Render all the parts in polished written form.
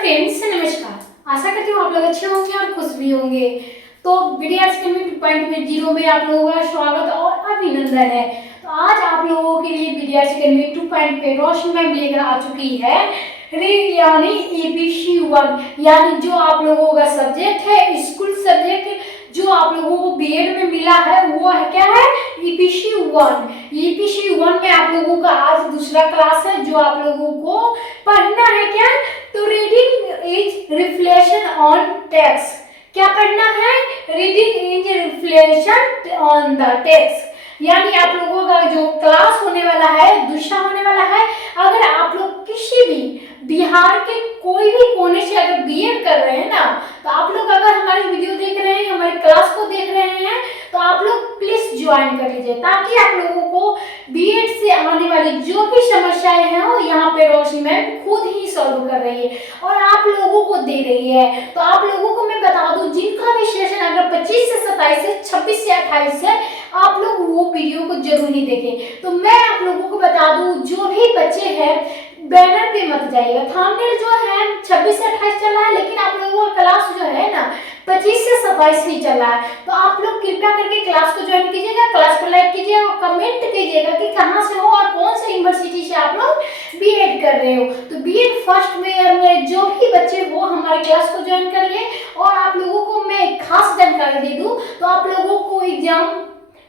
Friends नमस्कार। आशा करती हूँ आप लोग अच्छे होंगे और खुश भी होंगे। तो बीडीएस अकेडमी 2.0 में आप लोगों का स्वागत और अभिनंदन है। तो आज आप लोगों के लिए बीडीएस अकेडमी 2.0 रोशनी मैम लेकर आ चुकी है रीड यानी ईपीसी 1 यानी जो आप लोगों का सब्जेक्ट है स्कूल सब्जेक्ट जो आप लोगों को बीएड में मिला है वो है क्या है ईपीसी 1। ईपीसी 1 में आप लोगों का आज दूसरा क्लास है जो आप लोगों को पढ़ना है क्या तो reading is reflection on text. क्या पढ़ना है reading is reflection on the text यानी आप लोगों का जो क्लास होने वाला है दूसरा होने वाला है। अगर आप लोग किसी भी बिहार के कोई भी कोने से अगर बीएड कर रहे हैं ना तो आप लोग अगर हमारी वीडियो देख रहे हैं हमारी क्लास को देख रहे हैं तो आप लोग प्लीज ज्वाइन कर लीजिए ताकि आप लोगों को बीएड से आने वाली जो भी समस्याएं हैं वो यहाँ पे रोशनी मैम खुद ही सॉल्व कर रही है और आप लोगों को दे रही है। तो आप लोगों को मैं बता दूं जिनका भी सेशन अगर 25 से 27 से 26 से 28 है आप लोग वो वीडियो को जरूर ही देखें। तो मैं आप लोगों को बता दूं जो भी बच्चे हैं बैनर पे मत जाइएगा। थंबनेल जो है 26 से 28 चल रहा है लेकिन आप लोगों का क्लास जो है ना 25 से 27 ही चल रहा है। तो आप लोग कृपया करके क्लास को ज्वाइन कीजिएगा, क्लास को लाइक कीजिएगा और कमेंट कीजिएगा कि कहाँ से हो और कौन सा यूनिवर्सिटी से आप लोग बीएड कर रहे हो। तो बीएड फर्स्ट ईयर में जो भी बच्चे हो हमारे क्लास को ज्वाइन कर लिए। और आप लोगों को मैं एक खास जानकारी दे दूं तो आप लोगों को एग्जाम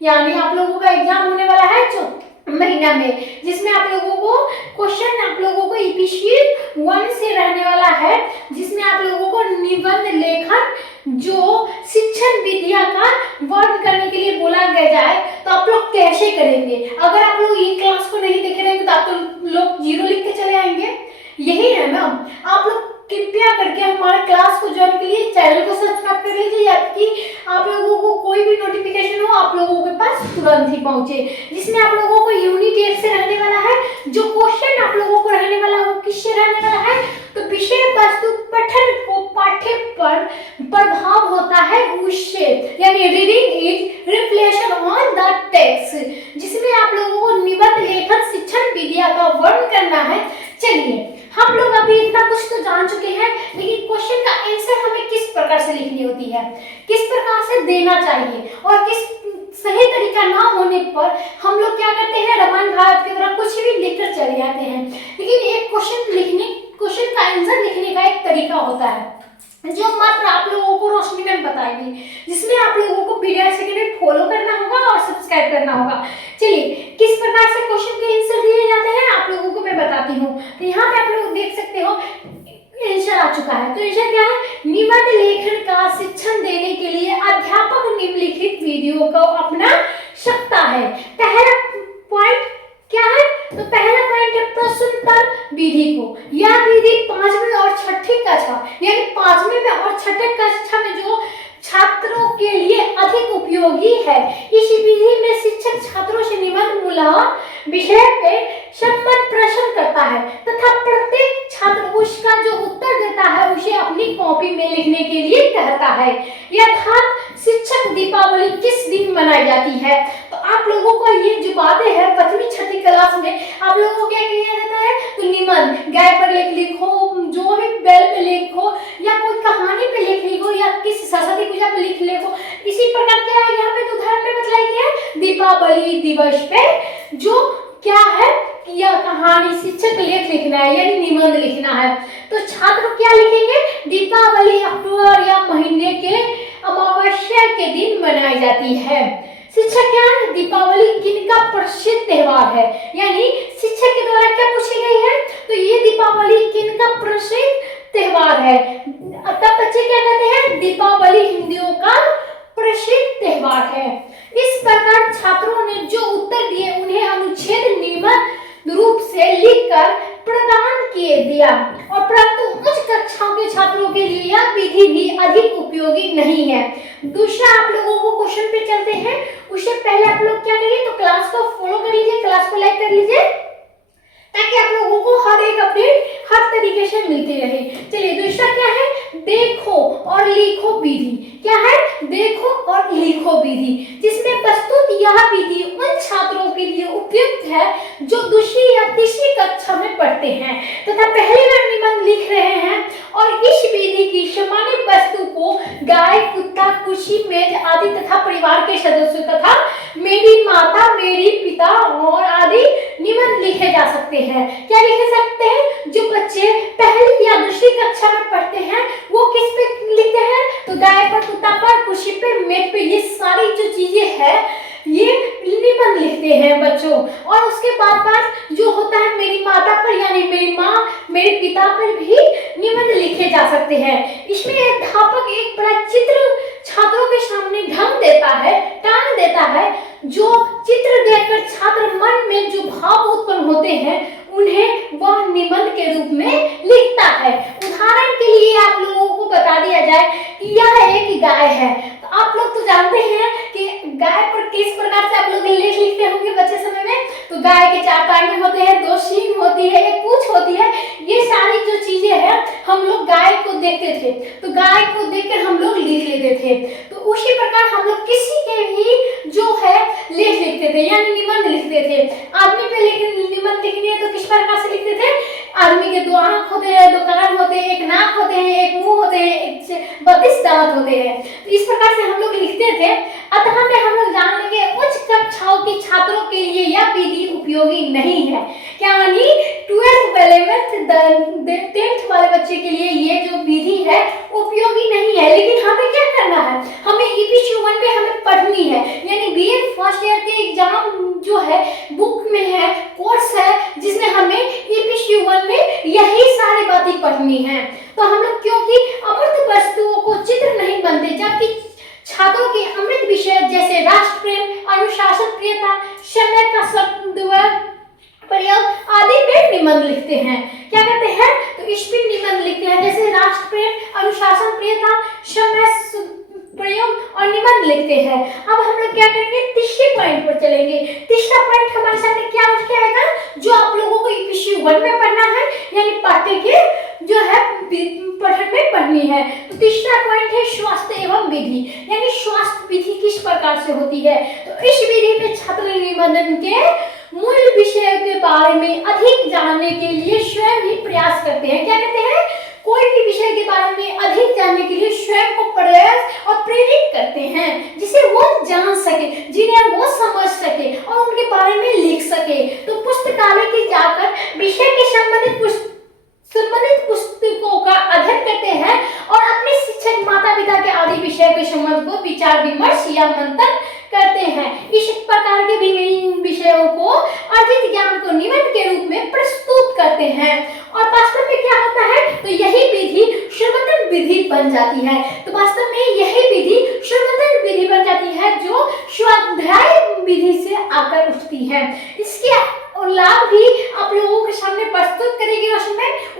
यानी आप लोगों का एग्जाम होने वाला है जो महीना में जिसमें आप लोगों को क्वेश्चन आप लोगों को ईपीसी 1 से रहने वाला है जिसमें आप लोगों को निबंध लेखन जो शिक्षण विद्या का वर्णन करने के लिए बोला गया जाए तो आप लोग कैसे करेंगे। अगर आप लोग ये क्लास को नहीं देख रहे हैं तो आप लोग 0 लिख के चले आएंगे। यही है ना। आप लोग कृपया करके हमारे क्लास को ज्वाइन के लिए चैनल को सब्सक्राइब कर लीजिए ताकि आप लोगों को कोई भी नोटिफिकेशन हो आप लोगों के पास तुरंत ही पहुंचे। जिसमें आप लोगों को यूनिट 1 से रहने वाला है जो क्वेश्चन आप लोगों को रहने वाला है वो किससे रहने वाला है तो विषय वस्तु पठन को पाठ्य पर प्रभाव होता है उससे यानी reading is reflection on the text जिसमें आप लोगों को निबंध लेखन शिक्षण विद्या का वर्णन करना है। चलिए हम लोग अभी इतना कुछ तो जान चुके हैं लेकिन क्वेश्चन का आंसर हमें किस प्रकार से लिखनी होती है किस प्रकार से देना चाहिए और किस सही तरीका ना होने पर हम लोग क्या करते हैं रामायण भारत की तरह कुछ भी लिखकर चले जाते हैं। लेकिन एक क्वेश्चन का आंसर लिखने का एक तरीका होता है जो मात्र आप लोगों को रोशनी मैम बताएगी जिसमें आप लोगों को बीडीएस अकेडमी फॉलो करना होगा और सब्सक्राइब करना होगा। चलिए किस प्रकार से क्वेश्चन के आंसर दिए जाते हैं आप लोगों को मैं बताती हूँ। तो यहाँ पे आप लोग देख सकते हो आंसर आ चुका है। तो आंसर क्या है निबंध लेखन का शिक्षण देने के लिए अध्यापक निम्नलिखित वीडियो को अपना सकता है। पहला पॉइंट क्या है तो पहला पॉइंट है प्रश्नोत्तर विधि को। यह विधि 5वीं और 6ठी कक्षा यानी 5वीं में और 6ठी कक्षा में जो छात्रों के लिए अधिक उपयोगी है। इस विधि में शिक्षक छात्रों से निबंध मूलक विषय पे संबंध प्रश्न करता है तथा प्रत्येक छात्र उसका जो उत्तर देता है उसे अपनी कॉपी में लिखने के लिए कहता है। यथार्थ शिक्षक दीपावली किस दिन मनाई जाती है तो आप लोगों को ये जो बातें हैं 5वीं 6ठी क्लास में आप लोगों को क्या किया जाता है तो निबंध गाय पर लिखो जो भी बैल पे लिखो या कोई कहानी पे लिख लिखो या किसी सरस्वती पूजा पे लिख लिखो। इसी प्रकार क्या है यहाँ पे तो उदाहरण में बताया गया है दीपावली दिवस पे जो क्या है कि यह कहानी शिक्षक लेख लिखना है यानी निबंध लिखना है। तो छात्र क्या लिखेंगे दीपावली अक्टूबर या महीने के अमावस्या के दिन मनाई जाती है। शिक्षक क्या है दीपावली किनका प्रसिद्ध त्योहार है यानी शिक्षक के द्वारा क्या पूछी गई है तो ये दीपावली किनका प्रसिद्ध त्योहार है। तब बच्चे क्या कहते हैं दीपावली हिंदुओं का प्रसिद्ध त्योहार है। इस प्रकार छात्रों ने जो उत्तर दिए उन्हें अनुच्छेद निबंध रूप से लिखकर प्रदान किए दिया और परंतु उच्च कक्षाओं के छात्रों के लिए यह विधि भी अधिक उपयोगी नहीं है। दूसरा आप लोगों को क्वेश्चन पे चलते हैं उससे पहले आप लोग क्या करिए तो क्लास को फॉलो कर लीजिए क्लास को लाइक कर लीजिए ताकि आप लोगों को हर एक अपडेट हर तरीके से मिलती रहे। चलिए दूसरा क्या है देखो और लिखो विधि। क्या है देखो और लिखो विधि जिसमें प्रस्तुत यह विधि उन छात्रों के लिए उपयुक्त है जो दूसरी या तीसरी कक्षा में पढ़ते हैं तथा पहली बार निबंध लिख रहे हैं और की सामान्य वस्तु को गाय, कुत्ता, कुर्सी, मेज आदि तथा परिवार के सदस्यों तथा मेरी माता, मेरी पिता और आदि निबंध लिखे जा सकते हैं। क्या लिखे सकते हैं? जो बच्चे पहली या दूसरी कक्षा में पढ़ते हैं वो किस पे लिखते हैं? तो गाय पर, कुत्ता पर, कुर्सी पे, मेज पे, ये सारी जो चीजें हैं ये निबंध लिखते हैं बच्चों। और उसके बाद जो होता है मेरी माता पर यानी मेरी माँ, मेरे पिता पर भी निबंध लिखे जा सकते हैं। इसमें अध्यापक एक बड़ा चित्र छात्रों के सामने ढंग देता है, टांग देता है। जो चित्र देखकर छात्र मन में जो भाव उत्पन्न होते हैं उन्हें वह निबंध के रूप में लिखता है। उदाहरण के लिए आप लोगों को बता दिया जाए कि यह एक गाय है, तो आप लोग तो जानते हैं कि गाय पर किस प्रकार से आप लोग लेख लिखते होंगे बच्चे समय में। तो गाय के 4 टांगे होते हैं, 2 सींग होती है, 1 पूंछ होती है। ये सारी जो चीजें हैं हम लोग गाय को देखते थे, तो गाय को देखकर हम लोग लिख लेते थे। तो उसी प्रकार हम लोग किसी के भी जो है लेख लिखते थे यानी निबंध लिखते थे। आदमी पे निबंध लिखनी है तो किस प्रकार से लिखते थे? आदमी के 2 आंख होते हैं, 2 कान होते हैं, 1 नाक होते हैं, 1 मुंह होते हैं, 32 दांत होते हैं। तो इस प्रकार से हम लोग लिखते थे। अतः में हम लोग जान लेंगे उच्च कक्षाओं के छात्रों के लिए यह विधि उपयोगी नहीं है। क्या यानी 12th 11th 10th वाले बच्चे के लिए ये जो विधि है उपयोगी नहीं है। लेकिन हमें क्या करना है? हमें ईपीसी 1 पे हमें पढ़नी है यानी बीए फर्स्ट ईयर के एग्जाम जो है बुक में है, कोर्स है जिसमें हमें ईपीसी 1 में यही सारी बातें पढ़नी है। तो हम लोग क्योंकि अमृत वस्तुओं को चित्र नहीं बनते, जबकि छात्रों के अमृत विषय जैसे राष्ट्र प्रेम, अनुशासन, प्रियता, समय का सदुपयोग, प्रयोग आदि पे निबंध लिखते हैं। क्या कहते हैं? तो इस पे निबंध लिखते हैं जैसे राष्ट्र प्रेम, अनुशासन, प्रियता, समय प्रयोग और निबंध लिखते हैं। अब हम लोग क्या करेंगे? तीसरे पॉइंट पर चलेंगे। तीसरा पॉइंट हमारे सामने क्या उठ के आएगा जो आप लोगों को ईपीसी 1 में पढ़ना है यानी पाठ्य के जो है पठन में पढ़नी है। तो तीसरा पॉइंट है स्वास्थ्य एवं विधि यानी स्वास्थ्य विधि किस प्रकार से होती है। तो इस विधि पे छात्र निबंधन के मूल विषय के बारे में अधिक जानने के लिए स्वयं ही प्रयास करते हैं। क्या कहते हैं? कोई भी विषय के बारे में अधिक जानने के लिए स्वयं को प्रयास और प्रेरित करते हैं जिसे वो जान सके, जिन्हें वो समझ सके और उनके बारे में लिख सके। तो पुस्तकालय की जाकर विषय के संबंधित पुस्तकों का अध्ययन करते हैं और अपने शिक्षक, माता पिता के आदि विषय के संबंध को विचार विमर्श या मंथन करते हैं। इस प्रकार के विभिन्न विषयों को अर्जित ज्ञान को निबंध के रूप में प्रस्तुत करते हैं और वास्तव में क्या होता है? तो यही विधि श्रवण विधि बन जाती है। तो वास्तव में यही विधि श्रवण विधि बन जाती है जो स्वाध्याय विधि से आकर उठती है। इसके लाभ भी आप लोगों के सामने प्रस्तुत करेंगे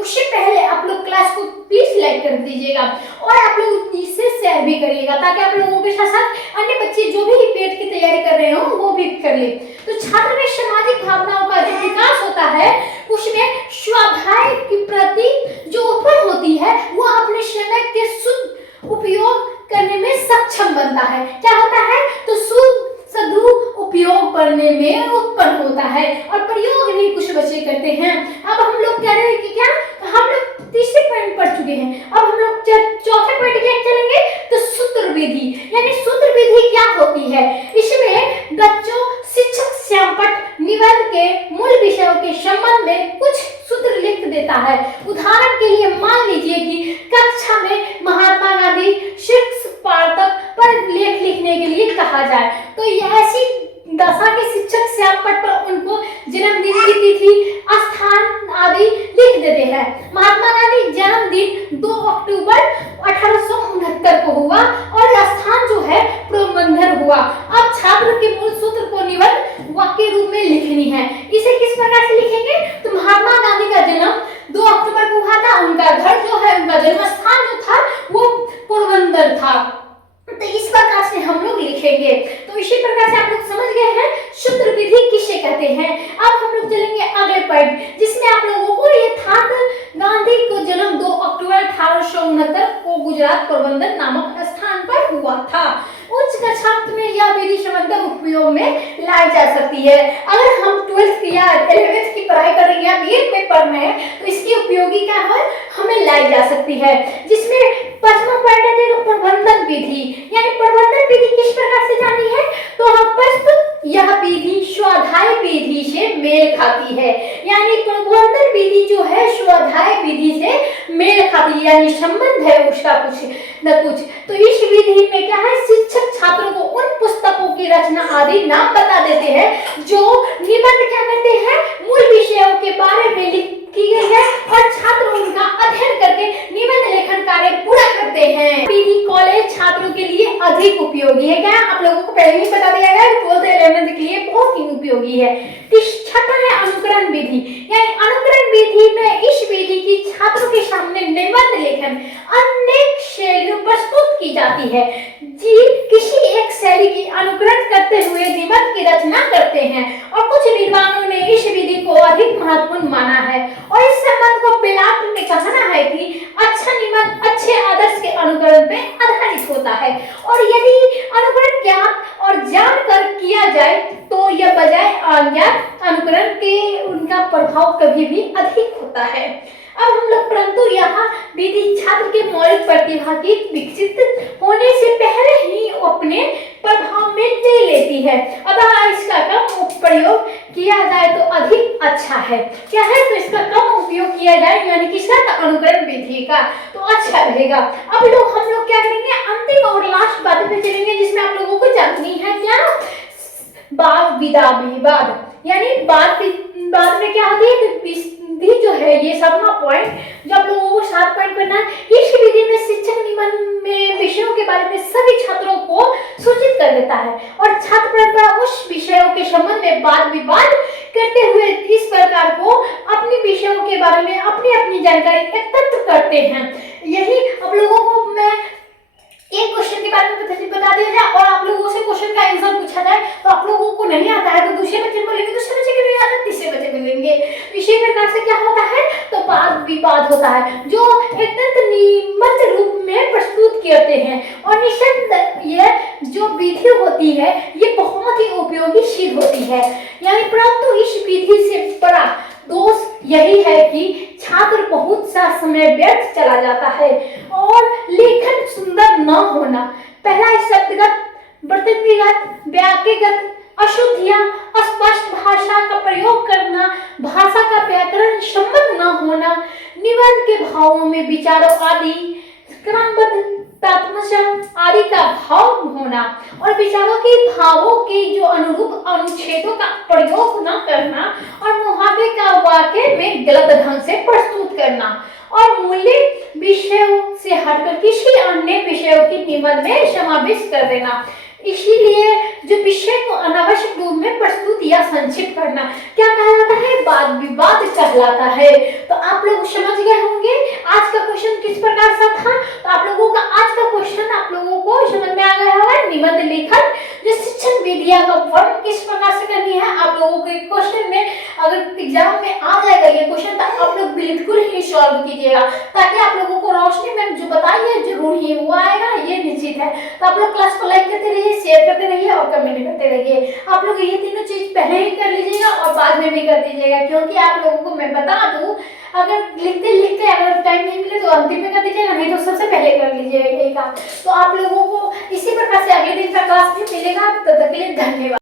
उससे पहले आप लोग क्लास को प्लीज लाइक कर दीजिएगा और आप लोग इसे शेयर भी करिएगा ताकि आप लोगों के साथ साथ अन्य बच्चे जो भी पेट की तैयारी कर रहे हो वो भी कर ले। तो छात्र में सामाजिक भावनाओं का जो विकास होता है उसमें स्वाध्याय के प्रति जो उत्पन्न होती है वो अपने समय के शुद्ध उपयोग करने में सक्षम बनता है। क्या होता है? तो शुद्ध सदुपयोग करने में उत्पन्न होता है और प्रयोग भी कुछ बच्चे करते हैं। अब हम लोग कह रहे हैं कि क्या हम लोग तीसरे पॉइंट पढ़ चुके हैं। अब हम लोग चौथे पॉइंट क्या चलेंगे? तो सूत्र विधि यानी सूत्र विधि क्या होती है? इसमें बच्चों शिक्षक श्यामपट्ट निबंध के मूल विषयों के संबंध में कुछ सूत्र लिख देता है। उदाहरण के लिए मान लीजिए कि कक्षा में महात्मा गांधी शीर्ष पाठक पर लेख लिखने के लिए कहा जाए तो यह ऐसी दशा के शिक्षक श्यामपट्ट पर उनको जन्मदिन की तिथि, स्थान आदि लिख देते हैं। महात्मा गांधी जन्मदिन 2 अक्टूबर 1869 को हुआ और स्थान जो है पोरबंदर हुआ। अब छात्र के मूल सूत्र को निबंध वाक्य रूप में लिखनी है। इसे किस प्रकार से लिखेंगे? तो महात्मा गांधी का जन्म 2 अक्टूबर को हुआ था, उनका घर जो है, उनका जन्म स्थान जो था वो पोरबंदर था। तो इस प्रकार से हम लोग लिखेंगे। तो इसी प्रकार से आप लोग समझ गए हैं सूत्र विधि किसे कहते हैं। अब हम लोग चलेंगे अगले पॉइंट जिसमें आप लोगों को यथार्थ गांधी को जन्म 2 अक्टूबर 1869 को गुजरात पोरबंदर नामक स्थान पर हुआ था। उच्च कक्षा में यह विधि समर्थन उपयोग में लाई जा सकती है। अगर हम 12th या 11th की पढ़ाई कर रहे हैं या बीएड में पढ़ रहे हैं तो इसकी उपयोगी क्या है? हमें लाई जा सकती है जिसमें पढ़ना जाएगा प्रबंधन विधि। यानी प्रबंधन विधि किस प्रकार से जानी है, तो हम प्रस्तुत यह विधि स्वाध्याय विधि से मेल खाती है। यानी प्रबंधन विधि जो है स्वाध्याय विधि से मेल खाती है, यानी संबंध है उसका कुछ न कुछ। तो इस विधि में क्या है, शिक्षक छात्रों को उन पुस्तकों की रचना आदि नाम बता देते हैं जो निबंध क्या करते हैं, मूल विषयों के बारे में लिखी गई है और छात्र उनका अध्ययन करके निबंध लेखन कार्य पूरा करते हैं। विधि कॉलेज छात्रों के लिए अधिक उपयोगी है। क्या आप लोगों को पहले ही बता दिया गया, 12th 11th के लिए बहुत ही उपयोगी है। छठा है अनुकरण विधि। यानी अनुकरण विधि में इस विधि की छात्रों के सामने निबंध लेखन अनेक शैलियों प्रस्तुत की जाती है, जी किसी एक शैली की अनुकरण करते हुए निबंध की रचना करते हैं। और कुछ विद्वानों ने इस विधि को अधिक महत्वपूर्ण माना है और इस संबंध को पिलाट ने कहना है कि अच्छा निबंध अच्छे आदर्श के अनुकरण पे आधारित होता है और यदि अनुकरण ज्ञान और जानकर किया जाए तो यह बजाय अज्ञात अनुकरण के उनका प्रभाव कभी भी अधिक होता है। अब हम लोग परंतु यहाँ विधि छात्र के मौलिक प्रतिभा की विकसित होने से पहले ही अपने प्रभाव में ले लेती है, अतः इसका कम प्रयोग किया जाए तो अधिक अच्छा है। क्या है, तो इसका कम उपयोग किया जाए यानी किसका, अनुकरण विधि का, तो अच्छा रहेगा। अब हम लोग क्या करेंगे, अंतिम और लास्ट बात पे चलेंगे जिसमें आप लोगों को जाननी है क्या, वाद विवाद। यानी वाद में क्या होती है, विधि जो है ये 7वां पॉइंट जो आप लोगों को 7 पॉइंट पढ़ना है। इस विधि में शिक्षक निबंध में विषयों के बारे में सभी छात्रों को सूचित कर देता है और छात्र परंपरा उस विषयों के संबंध में वाद विवाद करते हुए इस प्रकार को अपने विषयों के बारे में अपनी अपनी जानकारी एकत्र करते हैं। यही आप लोगों को मैं एक क्वेश्चन के बारे में बता दिया जाए और आप लोगों से क्वेश्चन का आंसर पूछा जाए तो आप लोगों को नहीं आता है तो दूसरे बच्चे को लेंगे, दूसरे बच्चे को नहीं आता तीसरे बच्चे को लेंगे। इसी प्रकार से क्या होता है, तो वाद विवाद होता है जो अत्यंत निबंध रूप में प्रस्तुत करते हैं और निसंदेह ये जो विधि होती है ये बहुत ही उपयोगी सिद्ध होती है। यानी परंतु इस विधि से बड़ा दोष यही है कि छात्र बहुत सा समय व्यर्थ चला जाता है और लेखन सुंदर न होना, पहला शब्दगत, वर्तनीगत, वाक्यगत अशुद्धियां, अस्पष्ट भाषा का प्रयोग करना, भाषा का व्याकरण सम्मत न होना, निबंध के भावों में विचारों आदि क्रमबद्ध आदि का भाव होना और विचारों के भावों के जो अनुरूप अनुच्छेदों का प्रयोग न करना और मुहावरे का वाक्य में गलत ढंग से प्रस्तुत करना और मूल्य विषयों से हटकर किसी अन्य विषयों की निबंध में समावेश कर देना। इसीलिए जो विषय को अनावश्यक रूप में प्रस्तुत या संक्षिप्त करना क्या कहलाता है, वाद विवाद कहलाता है। तो आप लोग समझ गए होंगे आज का क्वेश्चन किस प्रकार से था। तो आप लोगों का आज का क्वेश्चन आप लोगों को समझ में आ गया होगा, निबंध लेखन जो शिक्षण विधियां का वर्णन किस प्रकार से करनी है। आप लोगों के क्वेश्चन में अगर एग्जाम में आ जाएगा ये क्वेश्चन तो आप लोग बिल्कुल ही सॉल्व कीजिएगा ताकि आप लोगों को रोशनी में जो बताई है जरूर ही वो आएगा, ये निश्चित है। तो आप लोग क्लास को लाइक करते रहिए, शेयर करते रहिए और कमेंट करते रहिए। आप लोग ये तीनों चीज पहले ही कर लीजिएगा और बाद में भी कर दीजिएगा क्योंकि आप लोगों को मैं बता दूं अगर लिखते लिखते अगर टाइम नहीं मिले तो अंतिम में कर दीजिएगा, नहीं तो सबसे पहले कर लीजिएगा ये काम। तो आप लोगों को इसी प्रकार से अगले दिन का क्लास में मिलेगा। तब तक के लिए धन्यवाद।